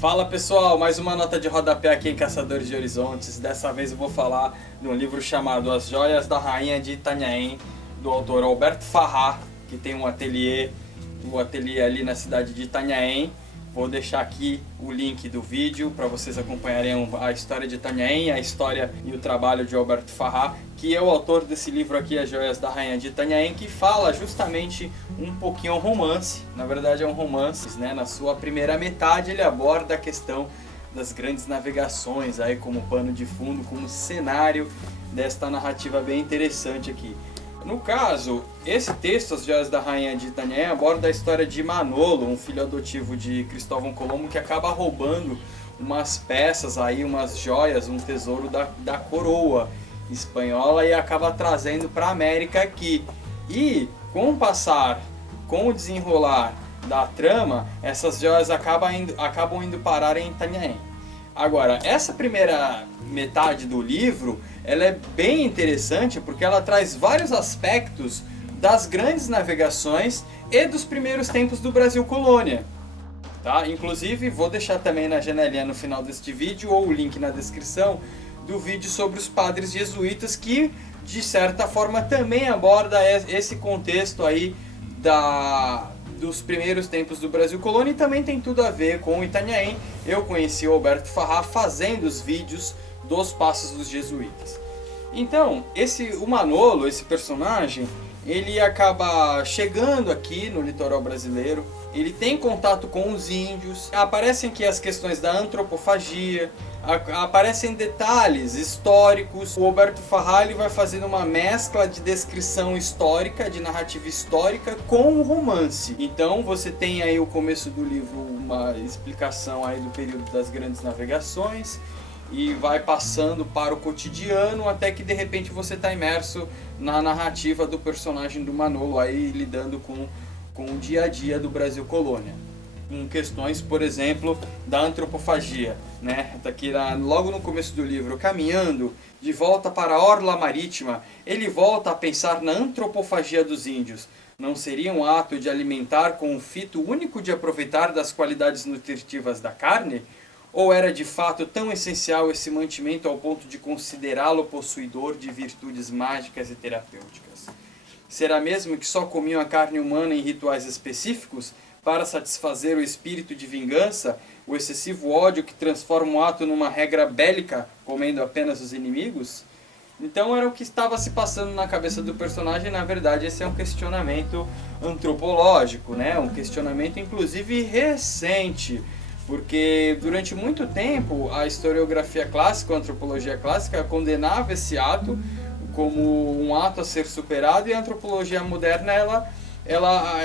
Fala pessoal, mais uma nota de rodapé aqui em Caçadores de Horizontes. Dessa vez eu vou falar de um livro chamado As Joias da Rainha de Itanhaém, do autor Alberto Farrá, que tem um ateliê ali na cidade de Itanhaém. Vou deixar aqui o link do vídeo para vocês acompanharem a história de Itanhaém, a história e o trabalho de Alberto Farrá, que é o autor desse livro aqui, As Joias da Rainha de Itanhaém, que fala justamente um pouquinho um romance. Na verdade é um romance, né? Na sua primeira metade ele aborda a questão das grandes navegações aí como pano de fundo, como cenário desta narrativa bem interessante aqui. No caso, esse texto, As Joias da Rainha de Itanhaém, aborda a história de Manolo, um filho adotivo de Cristóvão Colombo, que acaba roubando umas peças aí, umas joias, um tesouro da coroa espanhola e acaba trazendo para a América aqui. E com o desenrolar da trama, essas joias acabam indo parar em Itanhaém. Agora, essa primeira metade do livro, ela é bem interessante porque ela traz vários aspectos das grandes navegações e dos primeiros tempos do Brasil colônia. Tá? Inclusive, vou deixar também na janelinha no final deste vídeo ou o link na descrição do vídeo sobre os padres jesuítas que, de certa forma, também aborda esse contexto aí dos primeiros tempos do Brasil colônia e também tem tudo a ver com o Itanhaém. Eu conheci o Alberto Farrá fazendo os vídeos dos Passos dos Jesuítas. Então, o Manolo, esse personagem, ele acaba chegando aqui no litoral brasileiro, ele tem contato com os índios, aparecem aqui as questões da antropofagia, aparecem detalhes históricos. O Alberto Farrá ele vai fazendo uma mescla de descrição histórica, de narrativa histórica com o romance. Então você tem aí o começo do livro uma explicação aí do período das grandes navegações e vai passando para o cotidiano até que de repente você está imerso na narrativa do personagem do Manolo aí lidando com o dia a dia do Brasil colônia. Em questões, por exemplo, da antropofagia, né? Tá aqui logo no começo do livro, caminhando de volta para a orla marítima, ele volta a pensar na antropofagia dos índios. Não seria um ato de alimentar com o fito único de aproveitar das qualidades nutritivas da carne? Ou era de fato tão essencial esse mantimento ao ponto de considerá-lo possuidor de virtudes mágicas e terapêuticas? Será mesmo que só comiam a carne humana em rituais específicos para satisfazer o espírito de vingança, o excessivo ódio que transforma o ato numa regra bélica, comendo apenas os inimigos? Então era o que estava se passando na cabeça do personagem. Na verdade esse é um questionamento antropológico, né? Um questionamento inclusive recente, porque durante muito tempo a historiografia clássica, a antropologia clássica condenava esse ato como um ato a ser superado, e a antropologia moderna ela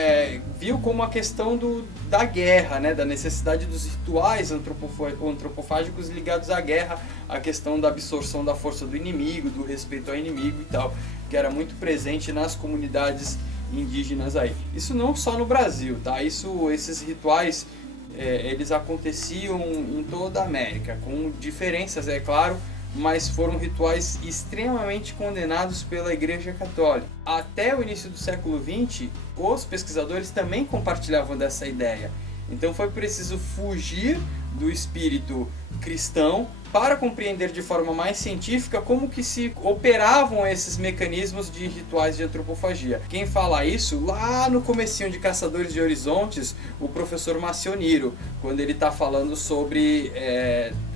viu como a questão da guerra, né? Da necessidade dos rituais antropofágicos ligados à guerra, a questão da absorção da força do inimigo, do respeito ao inimigo e tal, que era muito presente nas comunidades indígenas aí. Isso não só no Brasil, tá? Esses rituais eles aconteciam em toda a América, com diferenças, é claro, mas foram rituais extremamente condenados pela Igreja Católica. Até o início do século XX, os pesquisadores também compartilhavam dessa ideia. Então foi preciso fugir do espírito cristão para compreender de forma mais científica como que se operavam esses mecanismos de rituais de antropofagia. Quem fala isso, lá no comecinho de Caçadores de Horizontes, o professor Massioniro, quando ele está falando sobre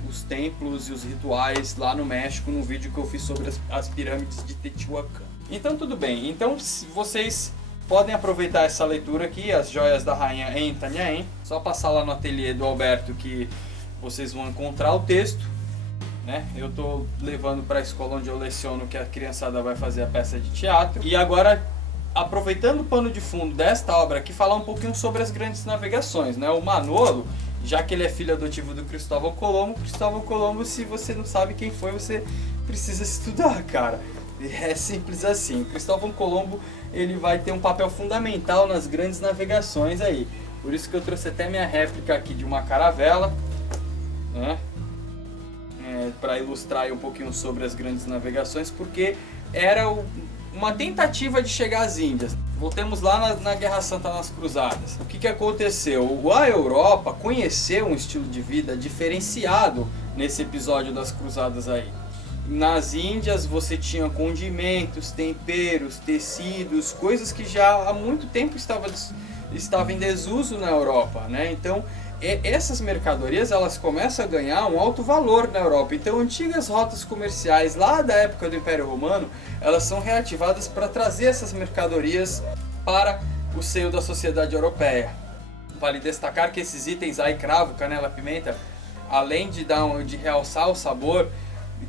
os templos e os rituais lá no México, no vídeo que eu fiz sobre as pirâmides de Teotihuacan. Então tudo bem, então vocês podem aproveitar essa leitura aqui, As Joias da Rainha em Itanhaém. Só passar lá no ateliê do Alberto que vocês vão encontrar o texto, né? Eu estou levando para a escola onde eu leciono, que a criançada vai fazer a peça de teatro. E agora, aproveitando o pano de fundo desta obra aqui, falar um pouquinho sobre as grandes navegações, né? O Manolo, já que ele é filho adotivo do Cristóvão Colombo, se você não sabe quem foi, você precisa estudar, cara. É simples assim. Cristóvão Colombo ele vai ter um papel fundamental nas grandes navegações aí. Por isso que eu trouxe até minha réplica aqui de uma caravela, né? Para ilustrar aí um pouquinho sobre as grandes navegações, porque era uma tentativa de chegar às Índias. Voltemos lá na Guerra Santa, nas Cruzadas. O que aconteceu? A Europa conheceu um estilo de vida diferenciado nesse episódio das Cruzadas aí. Nas Índias você tinha condimentos, temperos, tecidos, coisas que já há muito tempo estavam em desuso na Europa, né? Então essas mercadorias elas começam a ganhar um alto valor na Europa. Então antigas rotas comerciais lá da época do Império Romano, elas são reativadas para trazer essas mercadorias para o seio da sociedade europeia. Vale destacar que esses itens aí, cravo, canela, pimenta, além de realçar o sabor,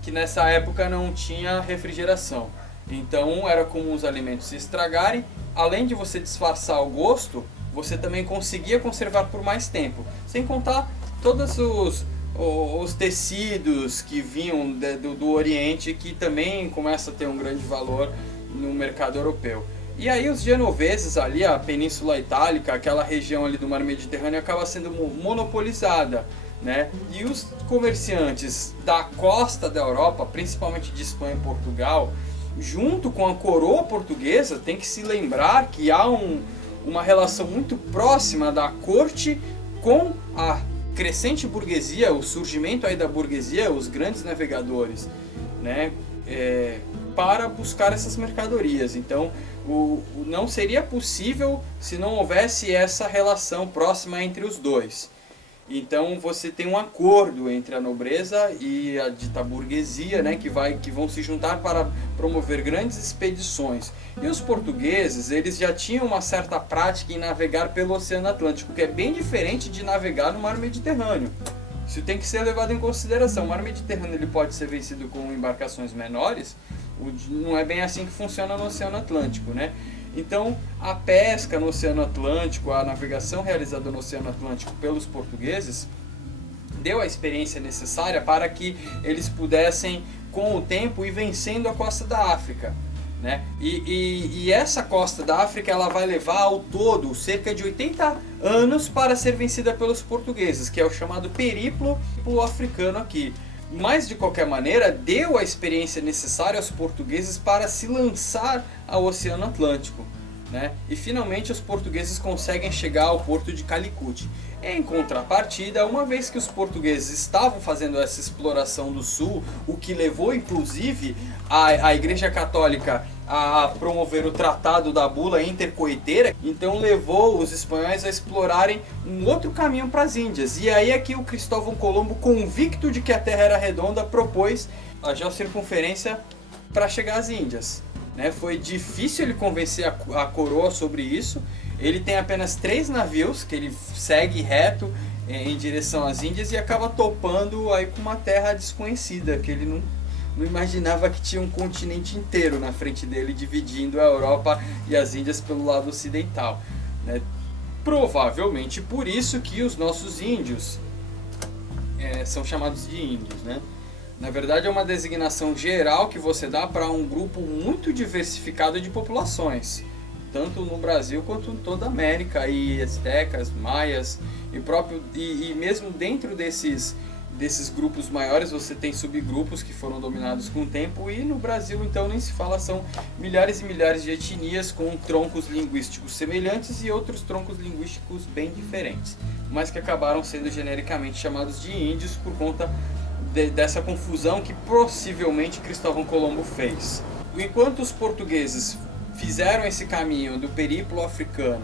que nessa época não tinha refrigeração. Então era comum os alimentos se estragarem. Além de você disfarçar o gosto, você também conseguia conservar por mais tempo. Sem contar todos os tecidos que vinham do Oriente, que também começa a ter um grande valor no mercado europeu. E aí os genoveses ali, a Península Itálica, aquela região ali do Mar Mediterrâneo, acaba sendo monopolizada, né? E os comerciantes da costa da Europa, principalmente de Espanha e Portugal, junto com a coroa portuguesa, tem que se lembrar que há uma relação muito próxima da corte com a crescente burguesia, o surgimento aí da burguesia, os grandes navegadores, né? Para buscar essas mercadorias. Então não seria possível se não houvesse essa relação próxima entre os dois. Então você tem um acordo entre a nobreza e a dita burguesia, né, que vão se juntar para promover grandes expedições. E os portugueses, eles já tinham uma certa prática em navegar pelo Oceano Atlântico, que é bem diferente de navegar no Mar Mediterrâneo. Isso tem que ser levado em consideração. O Mar Mediterrâneo ele pode ser vencido com embarcações menores, não é bem assim que funciona no Oceano Atlântico, né? Então, a pesca no Oceano Atlântico, a navegação realizada no Oceano Atlântico pelos portugueses, deu a experiência necessária para que eles pudessem, com o tempo, ir vencendo a costa da África, né? E essa costa da África ela vai levar ao todo cerca de 80 anos para ser vencida pelos portugueses, que é o chamado Períplo Africano aqui. Mas de qualquer maneira deu a experiência necessária aos portugueses para se lançar ao Oceano Atlântico, né? E finalmente os portugueses conseguem chegar ao porto de Calicut. Em contrapartida, uma vez que os portugueses estavam fazendo essa exploração do sul, o que levou inclusive a Igreja Católica a promover o Tratado da Bula Intercoiteira, então levou os espanhóis a explorarem um outro caminho para as Índias. E aí é que o Cristóvão Colombo, convicto de que a Terra era redonda, propôs a geocircunferência para chegar às Índias, né? Foi difícil ele convencer a coroa sobre isso. Ele tem apenas 3 navios que ele segue reto em direção às Índias e acaba topando aí com uma terra desconhecida, que ele não imaginava que tinha um continente inteiro na frente dele, dividindo a Europa e as Índias pelo lado ocidental, né? Provavelmente por isso que os nossos índios são chamados de índios, né? Na verdade é uma designação geral que você dá para um grupo muito diversificado de populações, tanto no Brasil quanto em toda a América, e astecas, maias, e mesmo dentro desses grupos maiores você tem subgrupos que foram dominados com o tempo, e no Brasil então nem se fala, são milhares e milhares de etnias com troncos linguísticos semelhantes e outros troncos linguísticos bem diferentes, mas que acabaram sendo genericamente chamados de índios por conta dessa confusão que possivelmente Cristóvão Colombo fez. Enquanto os portugueses fizeram esse caminho do períplo africano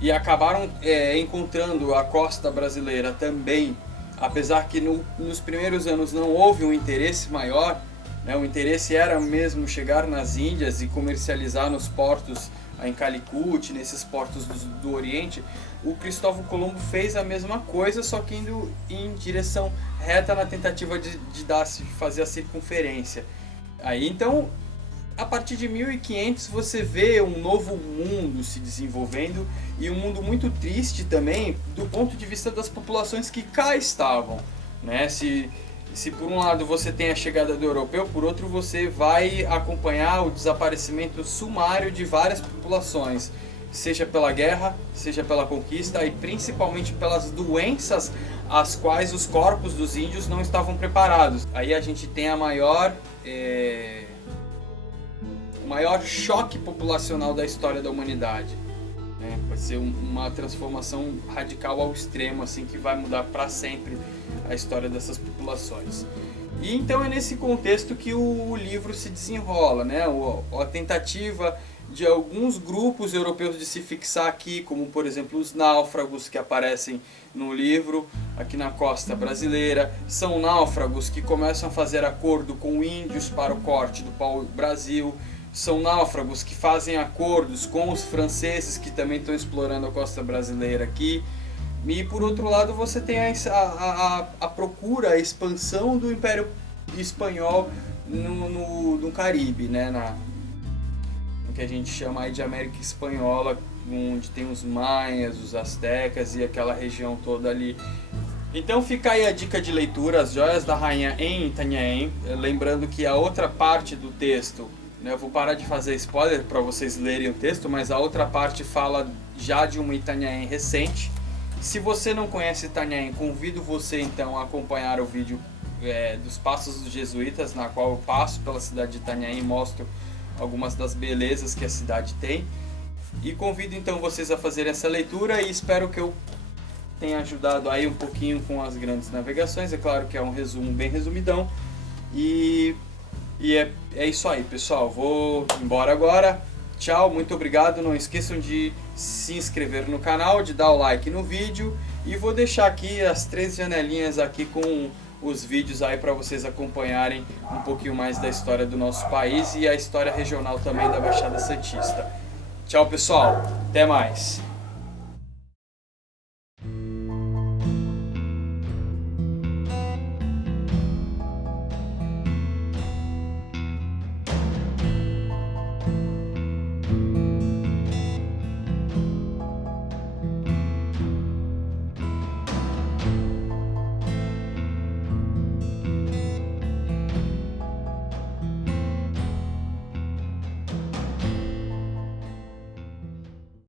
e acabaram encontrando a costa brasileira também, apesar que nos primeiros anos não houve um interesse maior, né? O interesse era mesmo chegar nas Índias e comercializar nos portos em Calicut, nesses portos do Oriente. O Cristóvão Colombo fez a mesma coisa, só que indo em direção reta na tentativa de fazer a circunferência. Aí então, a partir de 1500 você vê um novo mundo se desenvolvendo, e um mundo muito triste também do ponto de vista das populações que cá estavam, né? Se por um lado você tem a chegada do europeu, por outro você vai acompanhar o desaparecimento sumário de várias populações, seja pela guerra, seja pela conquista e principalmente pelas doenças às quais os corpos dos índios não estavam preparados. Aí a gente tem a maior maior choque populacional da história da humanidade. Vai ser uma transformação radical ao extremo, assim, que vai mudar para sempre a história dessas populações. E então é nesse contexto que o livro se desenrola, né? A tentativa de alguns grupos europeus de se fixar aqui, como por exemplo os náufragos que aparecem no livro aqui na costa brasileira. São náufragos que começam a fazer acordo com índios para o corte do pau-brasil. São náufragos que fazem acordos com os franceses que também estão explorando a costa brasileira aqui. E por outro lado você tem a procura, a expansão do Império Espanhol no Caribe, né? No que a gente chama aí de América Espanhola, onde tem os maias, os astecas e aquela região toda ali. Então fica aí a dica de leitura, As Joias da Rainha em Itanhaém. Lembrando que a outra parte do texto, eu vou parar de fazer spoiler para vocês lerem o texto, mas a outra parte fala já de uma Itanhaém recente. Se você não conhece Itanhaém, convido você então a acompanhar o vídeo dos Passos dos Jesuítas, na qual eu passo pela cidade de Itanhaém e mostro algumas das belezas que a cidade tem. E convido então vocês a fazerem essa leitura e espero que eu tenha ajudado aí um pouquinho com as grandes navegações. É claro que é um resumo bem resumidão. E é isso aí, pessoal. Vou embora agora. Tchau, muito obrigado. Não esqueçam de se inscrever no canal, de dar o like no vídeo. E vou deixar aqui as 3 janelinhas aqui com os vídeos aí para vocês acompanharem um pouquinho mais da história do nosso país e a história regional também da Baixada Santista. Tchau, pessoal. Até mais.